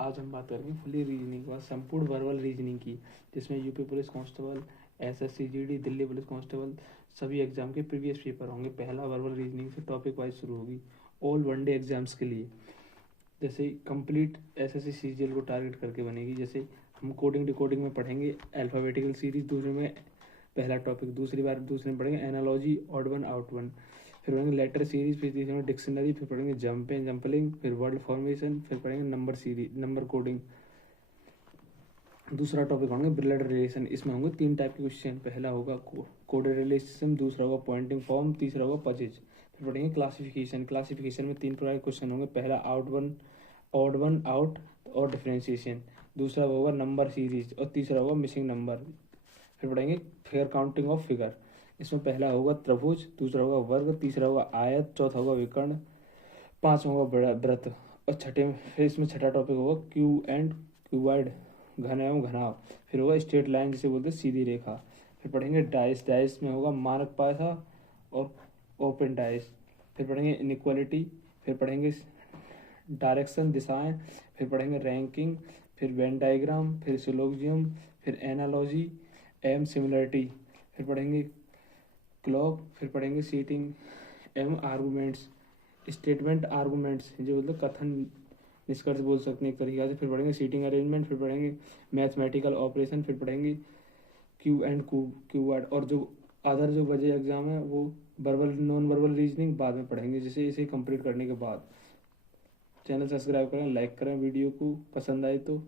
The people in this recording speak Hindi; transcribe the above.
आज हम बात करेंगे फुली रीजनिंग व संपूर्ण वर्बल रीजनिंग की, जिसमें UP police constable, SSC GD, Delhi police constable सभी एग्जाम के प्रीवियस पेपर होंगे। पहला वर्बल रीजनिंग से टॉपिक वाइज शुरू होगी, ऑल वनडे एग्जाम्स के लिए। जैसे कंप्लीट एसएससी सीजीएल को टारगेट करके बनेगी। जैसे हम कोडिंग डिकोडिंग में पढ़ेंगे अल्फ़ाबेटिकल सीरीज, दूसरे में पहला टॉपिक, दूसरे में पढ़ेंगे analogy, odd one out one, फिर पढ़ेंगे लेटर सीरीज, फिर तीसरे में डिक्शनरी, फिर पढ़ेंगे जंपलिंग, फिर वर्ड फॉर्मेशन, फिर पढ़ेंगे नंबर सीरीज, नंबर कोडिंग। दूसरा टॉपिक होंगे ब्लड रिलेशन। इसमें होंगे 3 टाइप के क्वेश्चन। पहला होगा कोडेड रिलेशन, दूसरा होगा पॉइंटिंग फॉर्म, तीसरा होगा पजेज। फिर पढ़ेंगे क्लासिफिकेशन। क्लासिफिकेशन में 3 प्रकार के क्वेश्चन होंगे। पहला ऑड वन आउट और डिफरेंशिएशन, दूसरा होगा नंबर सीरीज और तीसरा होगा मिसिंग नंबर। फिर पढ़ेंगे फेयर काउंटिंग ऑफ फिगर। इसमें पहला होगा त्रिभुज, दूसरा होगा वर्ग, तीसरा होगा आयत, चौथा होगा विकर्ण, पांचवा होगा वृत्त और फिर इसमें छठा टॉपिक होगा क्यू एंड क्यूबॉइड, घन एवं घनाभ। फिर होगा स्ट्रेट लाइन, जिसे बोलते हैं सीधी रेखा। फिर पढ़ेंगे डाइस। डाइस में होगा मानक पासा और ओपन डाइस। फिर पढ़ेंगे इनइक्वालिटी। फिर पढ़ेंगे डायरेक्शन, दिशाएं। फिर पढ़ेंगे रैंकिंग, फिर वेन डायग्राम, फिर सिलोजियम, फिर एनालॉजी एवं सिमिलरिटी। फिर पढ़ेंगे क्लॉक। फिर पढ़ेंगे सीटिंग एवं आर्गूमेंट्स, स्टेटमेंट आर्गूमेंट्स, जो मतलब कथन निष्कर्ष बोल सकते हैं एक तरीके से। फिर पढ़ेंगे सीटिंग अरेंजमेंट। फिर पढ़ेंगे मैथमेटिकल ऑपरेशन। फिर पढ़ेंगे क्यू एंड क्यू वर्ड। और जो अदर जो बचे एग्जाम है वो वर्बल नॉन वर्बल रीजनिंग बाद में पढ़ेंगे, जैसे इसे कंप्लीट करने के बाद। चैनल सब्सक्राइब करें, लाइक करें, वीडियो को पसंद आए तो।